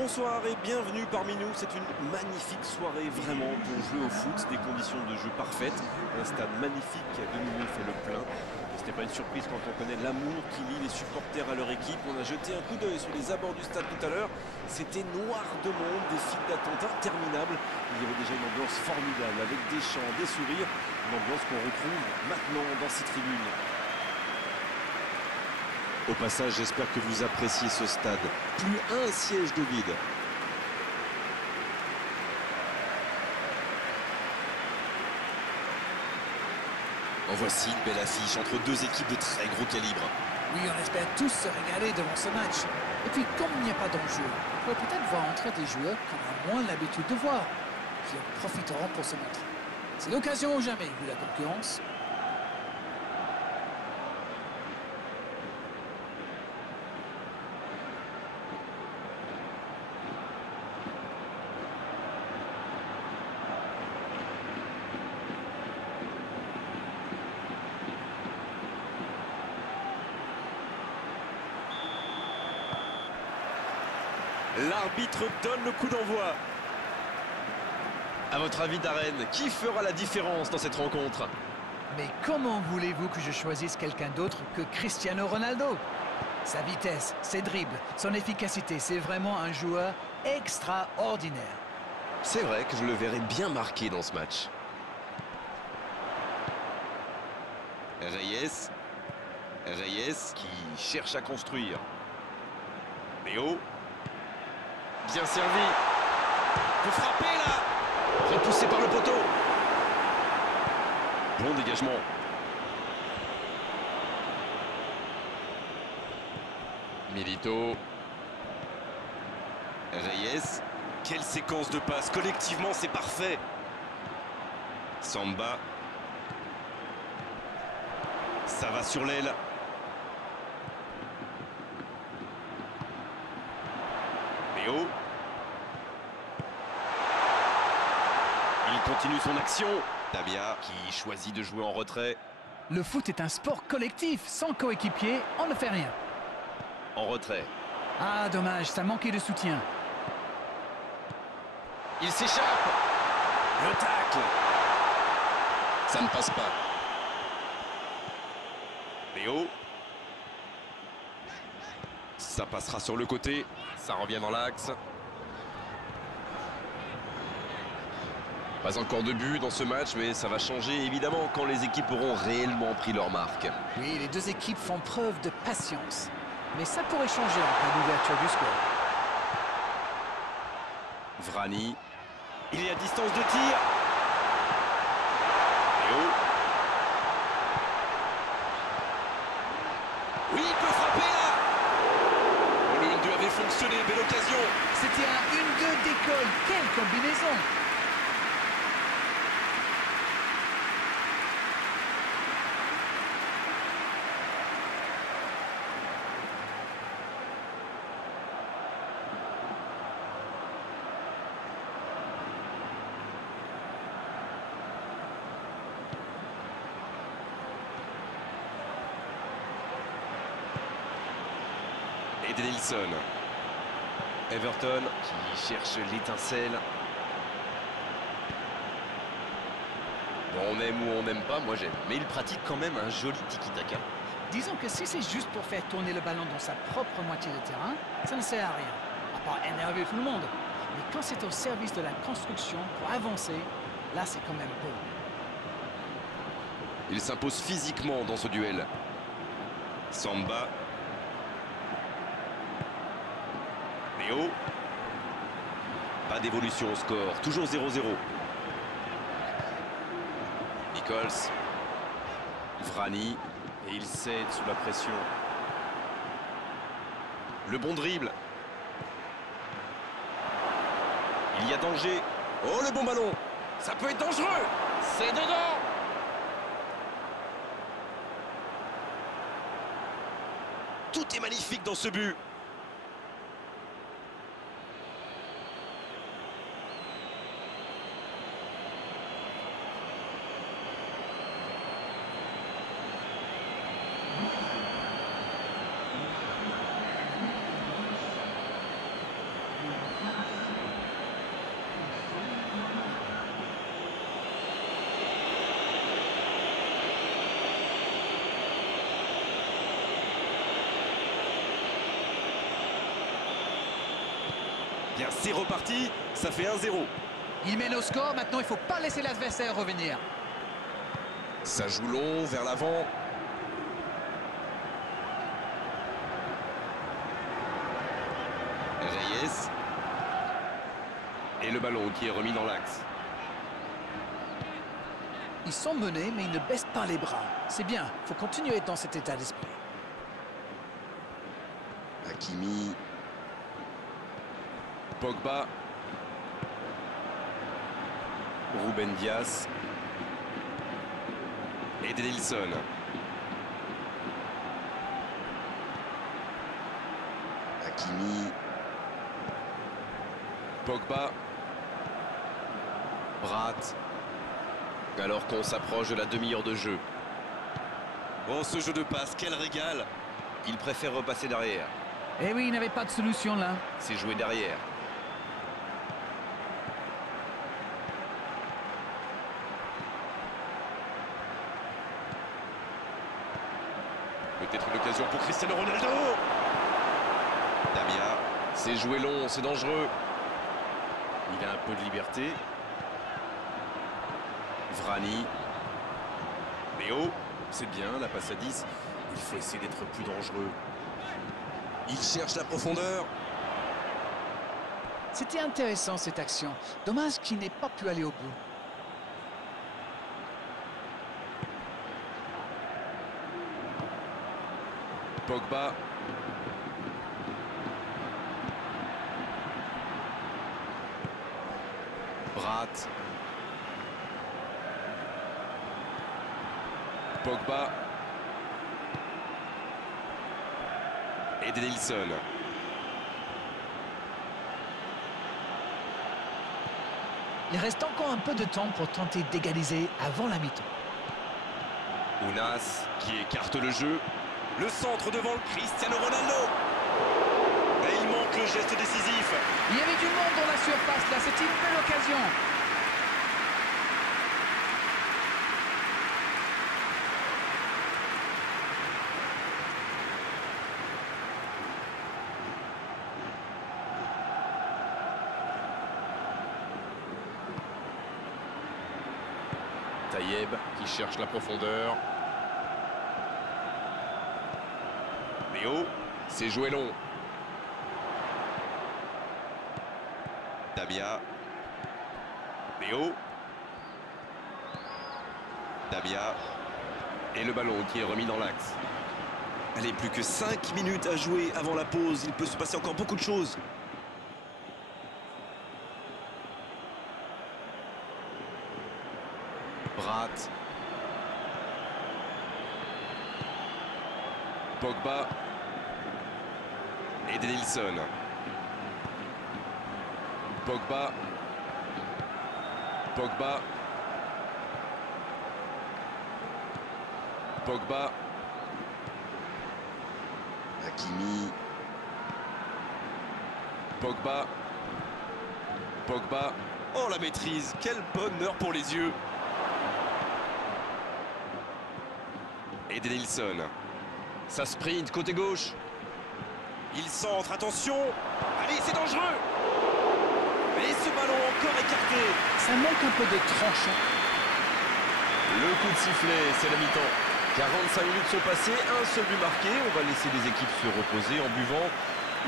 Bonsoir et bienvenue parmi nous. C'est une magnifique soirée vraiment pour jouer au foot, des conditions de jeu parfaites, un stade magnifique qui a de nouveau fait le plein. Ce n'est pas une surprise quand on connaît l'amour qui lie les supporters à leur équipe. On a jeté un coup d'œil sur les abords du stade tout à l'heure. C'était noir de monde, des files d'attente interminables. Il y avait déjà une ambiance formidable avec des chants, des sourires, une ambiance qu'on retrouve maintenant dans ces tribunes. Au passage, j'espère que vous appréciez ce stade. Plus un siège de vide. En voici une belle affiche entre deux équipes de très gros calibre. Oui, on espère tous se régaler devant ce match. Et puis, comme il n'y a pas d'enjeu, on pourrait peut-être voir entrer des joueurs qu'on a moins l'habitude de voir, qui en profiteront pour se montrer. C'est l'occasion ou jamais, vu la concurrence. L'arbitre donne le coup d'envoi. À votre avis, Darren, qui fera la différence dans cette rencontre? Mais comment voulez-vous que je choisisse quelqu'un d'autre que Cristiano Ronaldo? Sa vitesse, ses dribbles, son efficacité, c'est vraiment un joueur extraordinaire. C'est vrai que je le verrais bien marqué dans ce match. Reyes qui cherche à construire. Léo. Bien servi. Peut frapper là. Repoussé par le poteau. Bon dégagement. Milito. Reyes. Quelle séquence de passes. Collectivement, c'est parfait. Samba. Ça va sur l'aile. Léo. Il continue son action. Tabia qui choisit de jouer en retrait. Le foot est un sport collectif. Sans coéquipier, on ne fait rien. En retrait. Ah, dommage, ça manquait de soutien. Il s'échappe. Le tacle. Ça ne passe pas. Léo. Ça passera sur le côté. Ça revient dans l'axe. Pas encore de but dans ce match, mais ça va changer évidemment quand les équipes auront réellement pris leur marque. Oui, les deux équipes font preuve de patience. Mais ça pourrait changer en cas d'ouverture du score. Vrani. Il est à distance de tir. Léo. Oui, il peut frapper là. Oh, le 1-2 avait fonctionné, belle occasion. C'était un 1-2 d'école. Quelle combinaison! Edenilson. Everton qui cherche l'étincelle. Bon, on aime ou on n'aime pas, moi j'aime. Mais il pratique quand même un joli tiki-taka. Disons que si c'est juste pour faire tourner le ballon dans sa propre moitié de terrain, ça ne sert à rien, à part énerver tout le monde. Mais quand c'est au service de la construction pour avancer, là c'est quand même beau. Il s'impose physiquement dans ce duel. Samba. Léo. Pas d'évolution au score, toujours 0-0. Nichols. Vrani. Et il cède sous la pression. Le bon dribble. Il y a danger. Oh, le bon ballon. Ça peut être dangereux. C'est dedans. Tout est magnifique dans ce but. Bien, c'est reparti, ça fait 1-0. Il mène au score, maintenant il ne faut pas laisser l'adversaire revenir. Ça joue long, vers l'avant. Reyes. Et le ballon qui est remis dans l'axe. Ils sont menés, mais ils ne baissent pas les bras. C'est bien, il faut continuer dans cet état d'esprit. Hakimi. Pogba. Ruben Dias. Et Denilson. Hakimi. Pogba. Bratt. Alors qu'on s'approche de la demi-heure de jeu. Oh, ce jeu de passe, quel régal! Il préfère repasser derrière. Eh oui, il n'avait pas de solution là. C'est jouer derrière. Peut-être une occasion pour Cristiano Ronaldo. Damia, c'est jouer long, c'est dangereux. Il a un peu de liberté. Vrani. Léo, c'est bien, la passe à 10. Il faut essayer d'être plus dangereux. Il cherche la profondeur. C'était intéressant cette action. Dommage qu'il n'ait pas pu aller au bout. Pogba. Bratt. Pogba. Et Denilson. Il reste encore un peu de temps pour tenter d'égaliser avant la mi-temps. Ounas qui écarte le jeu. Le centre devant Cristiano Ronaldo. Et il manque le geste décisif. Il y avait du monde dans la surface là, c'était une belle occasion. Taïeb qui cherche la profondeur. Léo, c'est joué long. Damia. Léo. Damia. Et le ballon qui est remis dans l'axe. Allez, plus que 5 minutes à jouer avant la pause. Il peut se passer encore beaucoup de choses. Bratt. Pogba. Et Denilson. Pogba. Pogba. Pogba. Hakimi. Pogba. Pogba. Oh, la maîtrise. Quel bonheur pour les yeux. Et Denilson. Ça sprint côté gauche. Il centre, attention. Allez, c'est dangereux. Et ce ballon encore écarté. Ça manque un peu de tranchant. Le coup de sifflet, c'est la mi-temps. 45 minutes sont passées, un seul but marqué. On va laisser les équipes se reposer en buvant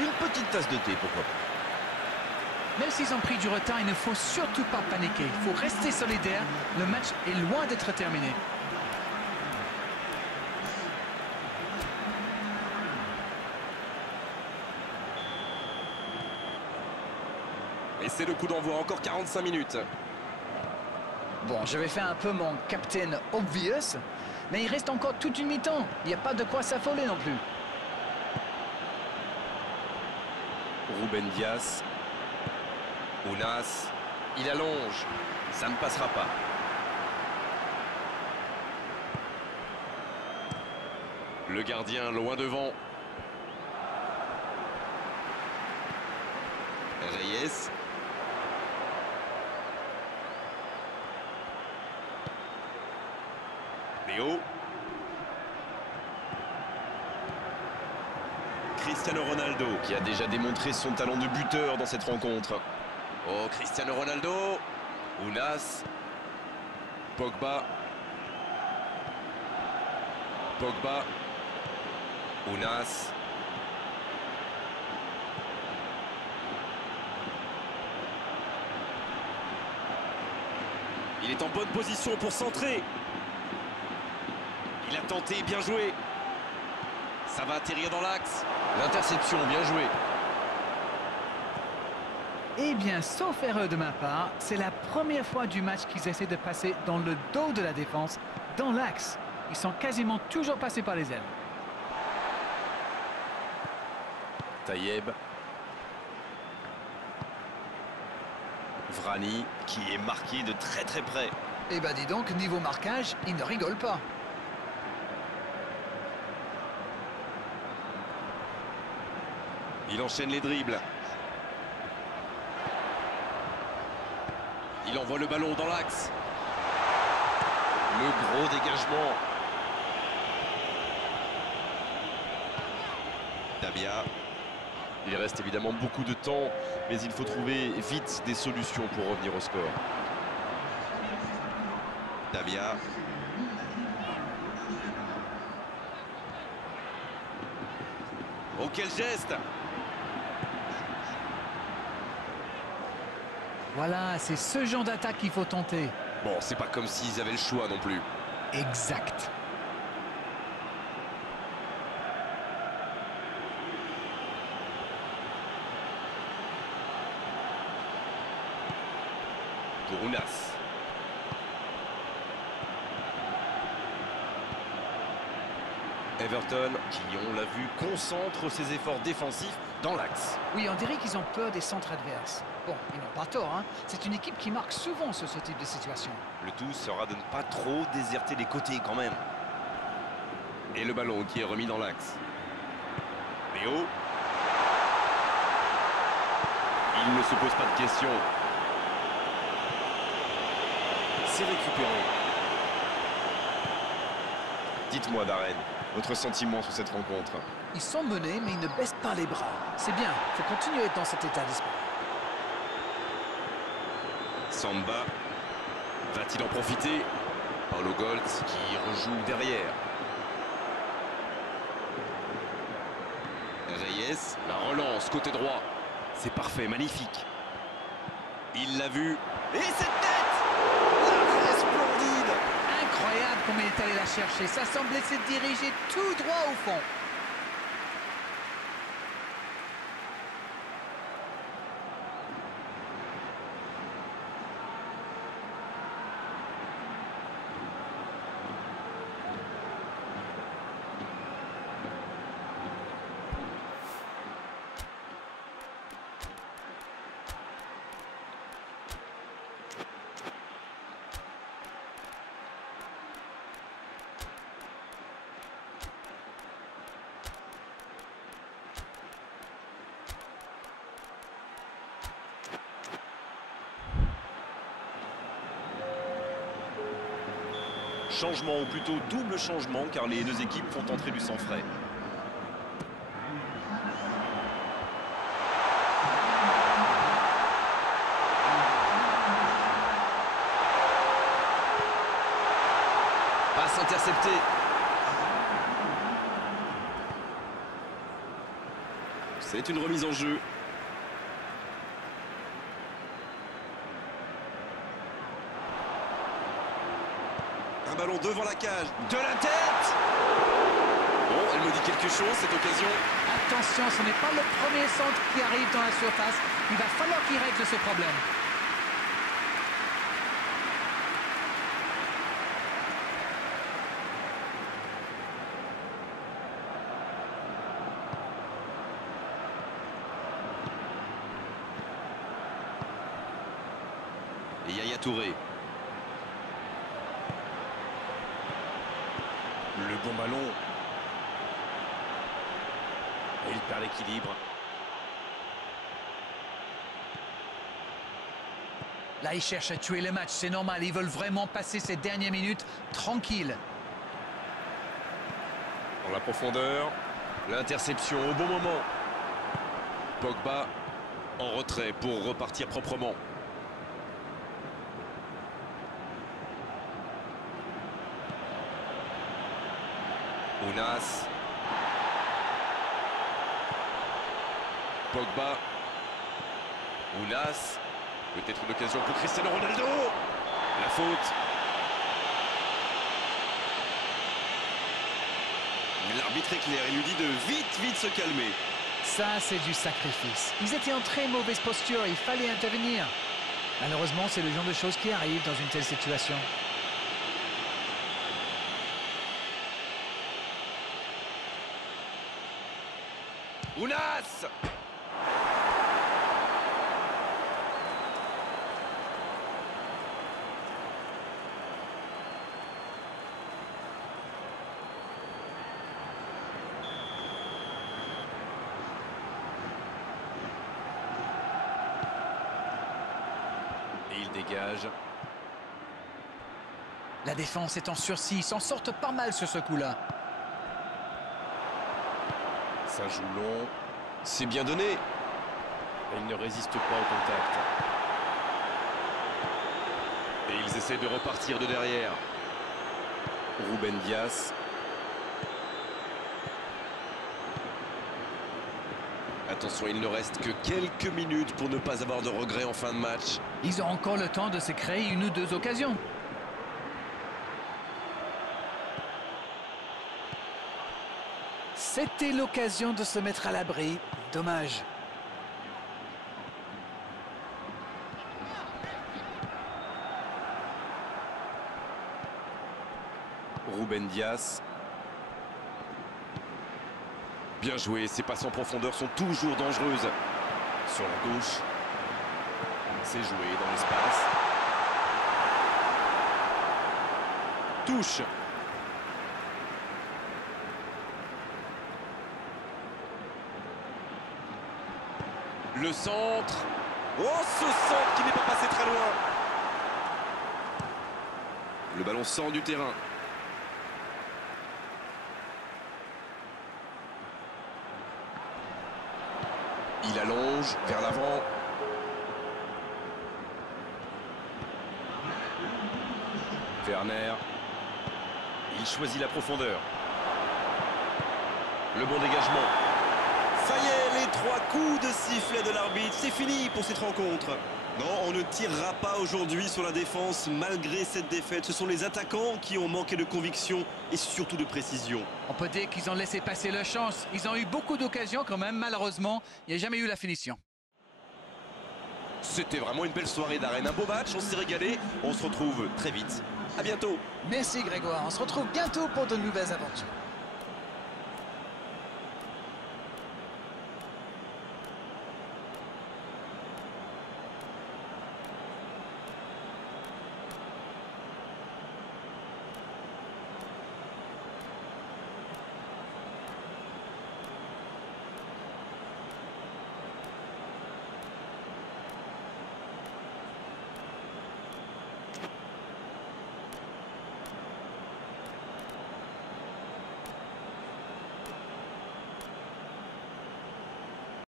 une petite tasse de thé, pourquoi pas. Même s'ils ont pris du retard, il ne faut surtout pas paniquer. Il faut rester solidaire. Le match est loin d'être terminé. Et c'est le coup d'envoi, encore 45 minutes. Bon, je vais faire un peu mon captain obvious, mais il reste encore toute une mi-temps. Il n'y a pas de quoi s'affoler non plus. Ruben Dias. Ounas. Il allonge. Ça ne passera pas. Le gardien loin devant. Reyes. Léo. Cristiano Ronaldo, qui a déjà démontré son talent de buteur dans cette rencontre. Oh, Cristiano Ronaldo. Ounas. Pogba. Pogba. Ounas. Il est en bonne position pour centrer. Il a tenté, bien joué. Ça va atterrir dans l'axe. L'interception, bien joué. Eh bien, sauf erreur de ma part, c'est la première fois du match qu'ils essaient de passer dans le dos de la défense, dans l'axe. Ils sont quasiment toujours passés par les ailes. Taïeb. Vrani, qui est marqué de très très près. Eh ben dis donc, niveau marquage, il ne rigole pas. Il enchaîne les dribbles. Il envoie le ballon dans l'axe. Le gros dégagement. Dabia. Il reste évidemment beaucoup de temps, mais il faut trouver vite des solutions pour revenir au score. Dabia. Oh, quel geste! Voilà, c'est ce genre d'attaque qu'il faut tenter. Bon, c'est pas comme s'ils avaient le choix non plus. Exact. Pour Ounas. Everton, qui, on l'a vu, concentre ses efforts défensifs dans l'axe. Oui, on dirait qu'ils ont peur des centres adverses. Bon, ils n'ont pas tort, hein. C'est une équipe qui marque souvent sur ce type de situation. Le tout sera de ne pas trop déserter les côtés quand même. Et le ballon qui est remis dans l'axe. Léo. Il ne se pose pas de questions. C'est récupéré. Dites-moi, Darren, votre sentiment sur cette rencontre? Ils sont menés, mais ils ne baissent pas les bras. C'est bien, il faut continuer dans cet état d'esprit. Samba. Va-t-il en profiter? Paulo Goltz qui rejoue derrière. Reyes, la relance côté droit. C'est parfait, magnifique. Il l'a vu. Et cette tête! L'arrêt splendide! Incroyable comme il est allé la chercher. Ça semblait se diriger tout droit au fond. Changement, ou plutôt double changement, car les deux équipes font entrer du sang frais. Passe interceptée. C'est une remise en jeu. Un ballon devant la cage. De la tête! Bon, elle me dit quelque chose, cette occasion. Attention, ce n'est pas le premier centre qui arrive dans la surface. Il va falloir qu'il règle ce problème. Et Yaya Touré. Le bon ballon. Et il perd l'équilibre. Là, ils cherchent à tuer le match. C'est normal. Ils veulent vraiment passer ces dernières minutes tranquilles. Dans la profondeur. L'interception au bon moment. Pogba en retrait pour repartir proprement. Ounas. Pogba. Ounas. Peut-être une occasion pour Cristiano Ronaldo. La faute. L'arbitre est clair, il lui dit de vite se calmer. Ça, c'est du sacrifice. Ils étaient en très mauvaise posture, il fallait intervenir. Malheureusement, c'est le genre de choses qui arrivent dans une telle situation. Ounas. Et il dégage. La défense est en sursis, ils s'en sortent pas mal sur ce coup-là. Ça joue long. C'est bien donné. Et il ne résiste pas au contact. Et ils essaient de repartir de derrière. Ruben Dias. Attention, il ne reste que quelques minutes pour ne pas avoir de regrets en fin de match. Ils ont encore le temps de se créer une ou deux occasions. C'était l'occasion de se mettre à l'abri. Dommage. Ruben Dias. Bien joué, ces passes en profondeur sont toujours dangereuses. Sur la gauche. C'est joué dans l'espace. Touche. Le centre. Oh, ce centre qui n'est pas passé très loin. Le ballon sort du terrain. Il allonge vers l'avant. Werner. Il choisit la profondeur. Le bon dégagement. Ça y est, les 3 coups de sifflet de l'arbitre. C'est fini pour cette rencontre. Non, on ne tirera pas aujourd'hui sur la défense malgré cette défaite. Ce sont les attaquants qui ont manqué de conviction et surtout de précision. On peut dire qu'ils ont laissé passer leur chance. Ils ont eu beaucoup d'occasions quand même. Malheureusement, il n'y a jamais eu la finition. C'était vraiment une belle soirée d'arène. Un beau match, on s'est régalé. On se retrouve très vite. À bientôt. Merci Grégoire. On se retrouve bientôt pour de nouvelles aventures.